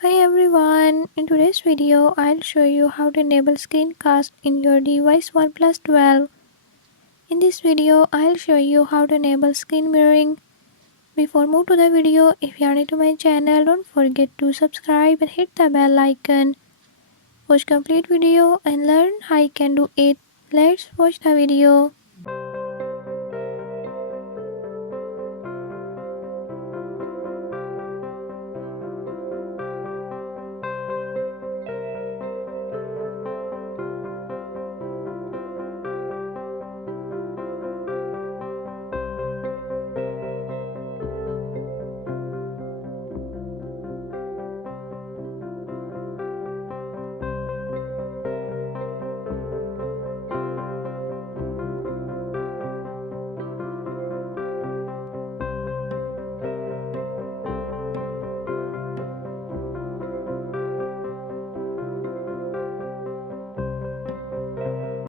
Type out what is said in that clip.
Hi everyone, in today's video I'll show you how to enable screencast in your device OnePlus 12. In this video I'll show you how to enable screen mirroring. Before move to the video, if you are new to my channel, don't forget to subscribe and hit the bell icon. Watch complete video and learn how you can do it. Let's watch the video.